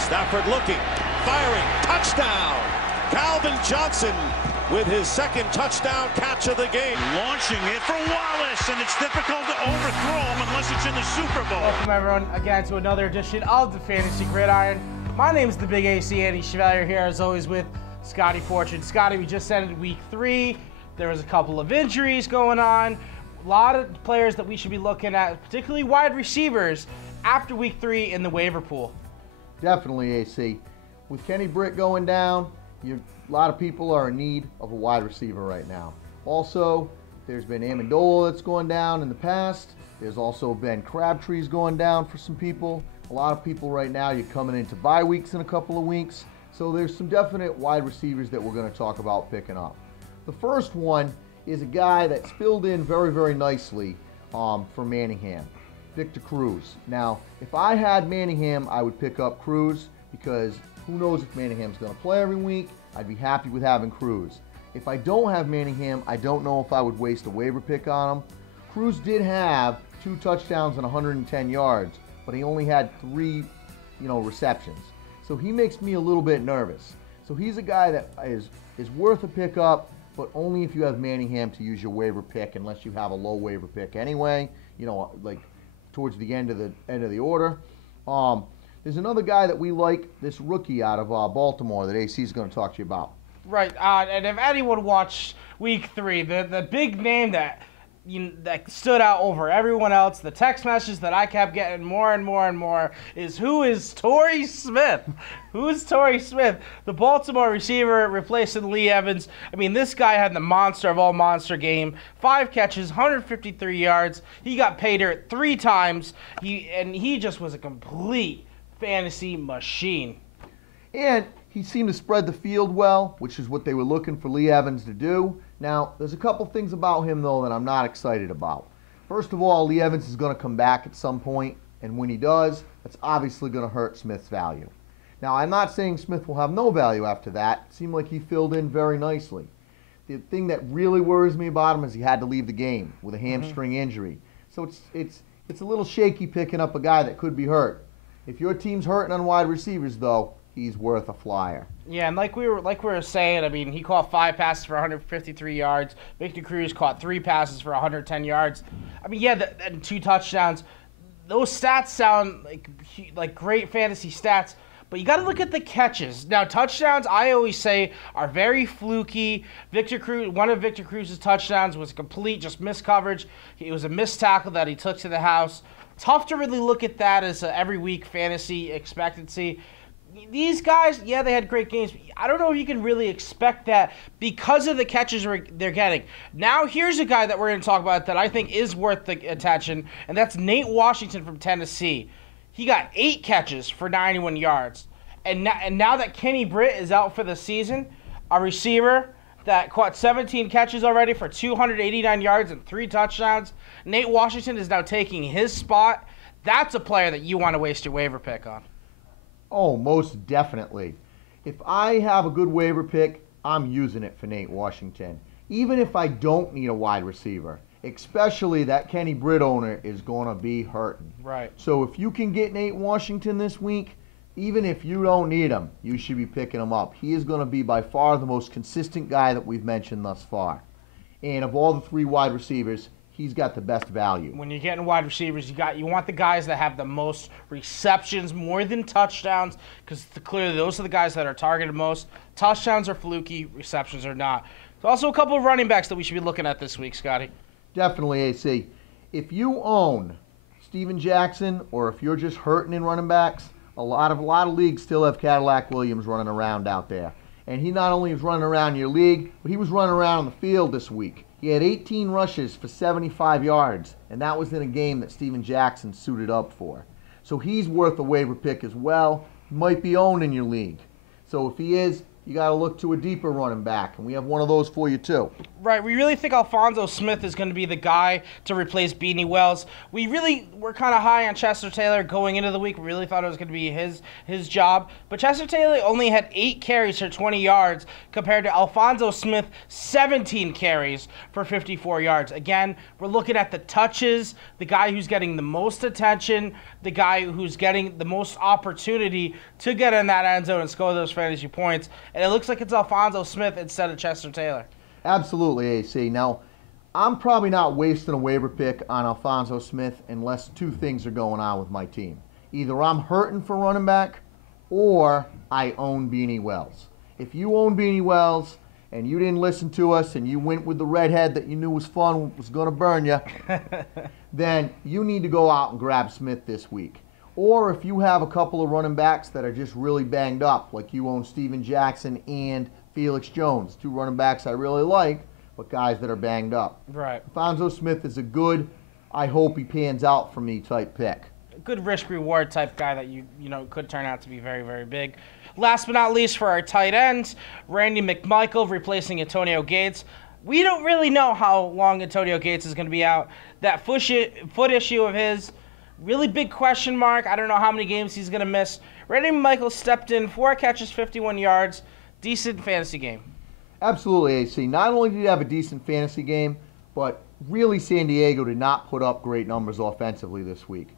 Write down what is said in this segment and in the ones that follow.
Stafford looking, firing, touchdown! Calvin Johnson with his second touchdown catch of the game. Launching it for Wallace, and it's difficult to overthrow him unless it's in the Super Bowl. Welcome everyone again to another edition of the Fantasy Gridiron. My name is the Big AC Andy Chevalier here as always with Scotty Fortune. Scotty, we just ended week 3. There was a couple of injuries going on. A lot of players that we should be looking at, particularly wide receivers, after week 3 in the waiver pool. Definitely, AC. With Kenny Britt going down, a lot of people are in need of a wide receiver right now. Also, there's been Amendola that's gone down in the past. There's also been Crabtree's going down for some people. A lot of people right now, you're coming into bye weeks in a couple of weeks. So there's some definite wide receivers that we're going to talk about picking up. The first one is a guy that's filled in very, very nicely for Manningham, Victor Cruz. Now, if I had Manningham, I would pick up Cruz because who knows if Manningham's going to play every week. I'd be happy with having Cruz. If I don't have Manningham, I don't know if I would waste a waiver pick on him. Cruz did have 2 touchdowns and 110 yards, but he only had 3, receptions. So he makes me a little bit nervous. So he's a guy that is worth a pickup, but only if you have Manningham to use your waiver pick, unless you have a low waiver pick anyway, like towards the end of the order. There's another guy that we like, this rookie out of Baltimore that AC is going to talk to you about. Right, and if anyone watched week 3, the big name that stood out over everyone else, the text messages that I kept getting more and more and more is, who is Torrey Smith? Who is Torrey Smith? The Baltimore receiver replacing Lee Evans. I mean, this guy had the monster of all monster game. 5 catches, 153 yards. He got pay dirt 3 times. He just was a complete fantasy machine. And he seemed to spread the field well, which is what they were looking for Lee Evans to do. Now, there's a couple things about him, though, that I'm not excited about. First of all, Lee Evans is going to come back at some point, and when he does, that's obviously going to hurt Smith's value. Now, I'm not saying Smith will have no value after that. It seemed like he filled in very nicely. The thing that really worries me about him is he had to leave the game with a hamstring injury. So it's a little shaky picking up a guy that could be hurt. If your team's hurting on wide receivers, though, he's worth a flyer. Yeah, and like we were saying, I mean, he caught 5 passes for 153 yards. Victor Cruz caught 3 passes for 110 yards. I mean, yeah, and 2 touchdowns. Those stats sound like great fantasy stats, but you got to look at the catches. Now, touchdowns, I always say, are very fluky. One of Victor Cruz's touchdowns was complete, just missed coverage. It was a missed tackle that he took to the house. Tough to really look at that as a every week fantasy expectancy. These guys, yeah, they had great games. I don't know if you can really expect that because of the catches they're getting. Now, here's a guy that we're going to talk about that I think is worth the attention, and that's Nate Washington from Tennessee. He got 8 catches for 91 yards. And now that Kenny Britt is out for the season, a receiver that caught 17 catches already for 289 yards and 3 touchdowns, Nate Washington is now taking his spot. That's a player that you want to waste your waiver pick on. Oh, most definitely. If I have a good waiver pick, I'm using it for Nate Washington. Even if I don't need a wide receiver, especially that Kenny Britt owner is going to be hurting. Right. So if you can get Nate Washington this week, even if you don't need him, you should be picking him up. He is going to be by far the most consistent guy that we've mentioned thus far. And of all the 3 wide receivers, he's got the best value. When you're getting wide receivers, you want the guys that have the most receptions more than touchdowns, because clearly those are the guys that are targeted most. Touchdowns are fluky, receptions are not. There's also a couple of running backs that we should be looking at this week, Scotty. Definitely, AC. If you own Steven Jackson, or if you're just hurting in running backs, a lot of leagues still have Cadillac Williams running around out there. And he not only is running around your league, but he was running around on the field this week. He had 18 rushes for 75 yards, and that was in a game that Steven Jackson suited up for. So he's worth a waiver pick as well. He might be owned in your league. So if he is, you got to look to a deeper running back, and we have one of those for you too. Right, we really think Alphonso Smith is going to be the guy to replace Beanie Wells. We really were kind of high on Chester Taylor going into the week. We really thought it was going to be his job. But Chester Taylor only had 8 carries for 20 yards compared to Alphonso Smith, 17 carries for 54 yards. Again, we're looking at the touches, the guy who's getting the most attention, the guy who's getting the most opportunity to get in that end zone and score those fantasy points. And it looks like it's Alphonso Smith instead of Chester Taylor. Absolutely, AC. Now, I'm probably not wasting a waiver pick on Alphonso Smith unless two things are going on with my team. Either I'm hurting for running back or I own Beanie Wells. If you own Beanie Wells and you didn't listen to us and you went with the redhead that you knew was fun, was going to burn you, then you need to go out and grab Smith this week. Or if you have a couple of running backs that are just really banged up, like you own Steven Jackson and Felix Jones, two running backs I really like, but guys that are banged up. Right. Alphonso Smith is a good, I hope he pans out for me type pick. A good risk-reward type guy that you know could turn out to be very, very big. Last but not least for our tight ends, Randy McMichael replacing Antonio Gates. We don't really know how long Antonio Gates is going to be out. That foot issue of his, really big question mark. I don't know how many games he's going to miss. Randy McMichael stepped in, 4 catches, 51 yards. Decent fantasy game. Absolutely, AC. Not only did he have a decent fantasy game, but really San Diego did not put up great numbers offensively this week.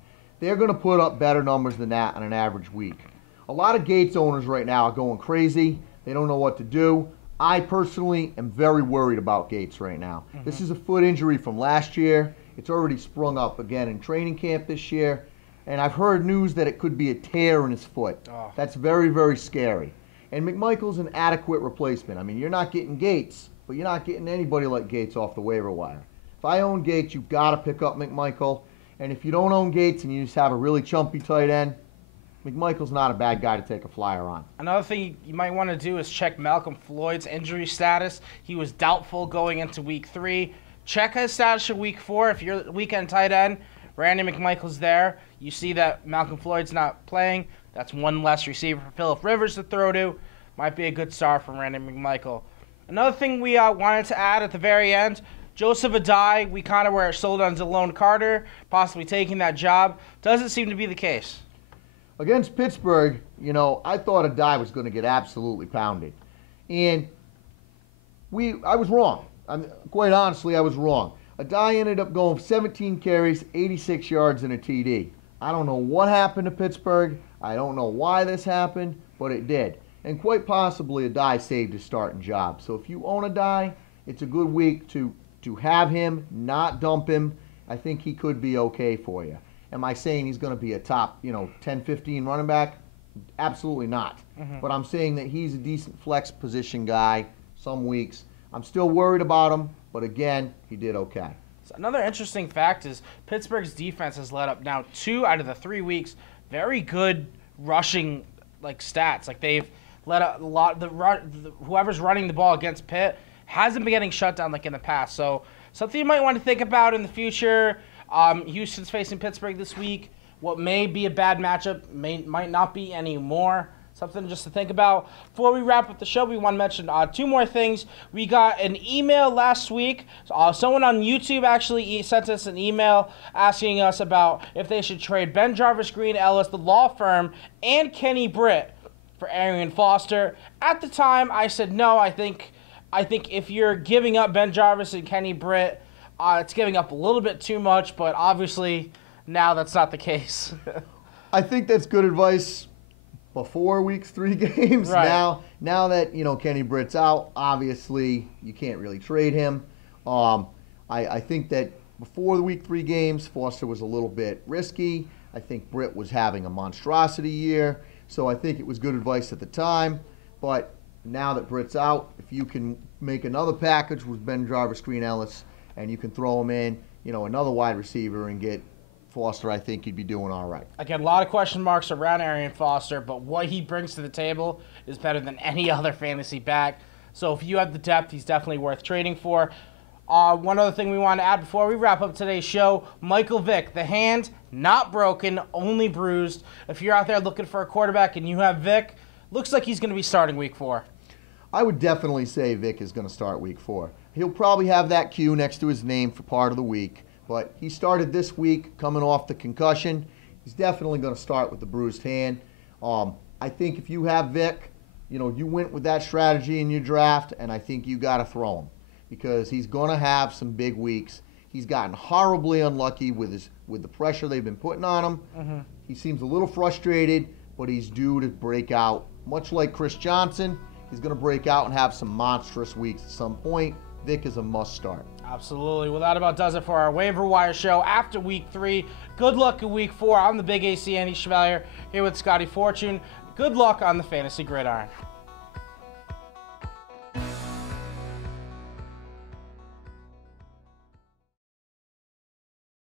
They're going to put up better numbers than that on an average week. A lot of Gates owners right now are going crazy. They don't know what to do. I personally am very worried about Gates right now. Mm-hmm. This is a foot injury from last year. It's already sprung up again in training camp this year. And I've heard news that it could be a tear in his foot. Oh. That's very, very scary. And McMichael's an adequate replacement. I mean, you're not getting Gates, but you're not getting anybody like Gates off the waiver wire. If I own Gates, you've got to pick up McMichael. And if you don't own Gates and you just have a really chumpy tight end, McMichael's not a bad guy to take a flyer on. Another thing you might want to do is check Malcolm Floyd's injury status. He was doubtful going into week 3. Check his status for week 4. If you're weekend tight end, Randy McMichael's there. You see that Malcolm Floyd's not playing. That's one less receiver for Phillip Rivers to throw to. Might be a good start from Randy McMichael. Another thing we wanted to add at the very end, Joseph Adai, we kind of were sold on Delone Carter, possibly taking that job. Doesn't seem to be the case. Against Pittsburgh, you know, I thought Adai was going to get absolutely pounded. And I was wrong. Quite honestly, I was wrong. Adai ended up going 17 carries, 86 yards, and a TD. I don't know what happened to Pittsburgh. I don't know why this happened, but it did. And quite possibly Adai saved his starting job. So if you own Adai, it's a good week to have him, not dump him. I think he could be okay for you. Am I saying he's going to be a top, 10, 15 running back? Absolutely not. Mm-hmm. But I'm saying that he's a decent flex position guy some weeks. I'm still worried about him, but again, he did okay. So another interesting fact is Pittsburgh's defense has led up now 2 out of the 3 weeks. Very good rushing stats. They've let up a lot. Whoever's running the ball against Pitt hasn't been getting shut down like in the past. So something you might want to think about in the future. Houston's facing Pittsburgh this week. What may be a bad matchup might not be anymore. Something just to think about. Before we wrap up the show, we want to mention 2 more things. We got an email last week. Someone on YouTube actually sent us an email asking us about if they should trade Ben Jarvis, Green Ellis, the law firm, and Kenny Britt for Arian Foster. At the time, I said no. I think if you're giving up Ben Jarvis and Kenny Britt, it's giving up a little bit too much, but obviously now that's not the case. I think that's good advice before week 3 games. Right. Now that Kenny Britt's out, obviously you can't really trade him. I think that before the week 3 games, Foster was a little bit risky. I think Britt was having a monstrosity year, so I think it was good advice at the time. But now that Britt's out, if you can make another package with Ben Jarvis, Green Ellis, and you can throw him in, another wide receiver and get Foster, I think you'd be doing all right. Again, a lot of question marks around Arian Foster, but what he brings to the table is better than any other fantasy back. So if you have the depth, he's definitely worth trading for. One other thing we want to add before we wrap up today's show, Michael Vick, the hand, not broken, only bruised. If you're out there looking for a quarterback and you have Vick, looks like he's going to be starting week 4. I would definitely say Vick is going to start week 4. He'll probably have that Q next to his name for part of the week. But he started this week coming off the concussion. He's definitely going to start with the bruised hand. I think if you have Vick, you went with that strategy in your draft, and I think you got to throw him because he's going to have some big weeks. He's gotten horribly unlucky with the pressure they've been putting on him. He seems a little frustrated, but he's due to break out. Much like Chris Johnson, he's going to break out and have some monstrous weeks at some point. Vic is a must start. Absolutely. Well, that about does it for our waiver wire show after week 3. Good luck in week 4. I'm the big AC Andy Chevalier here with Scotty Fortune. Good luck on the Fantasy Gridiron.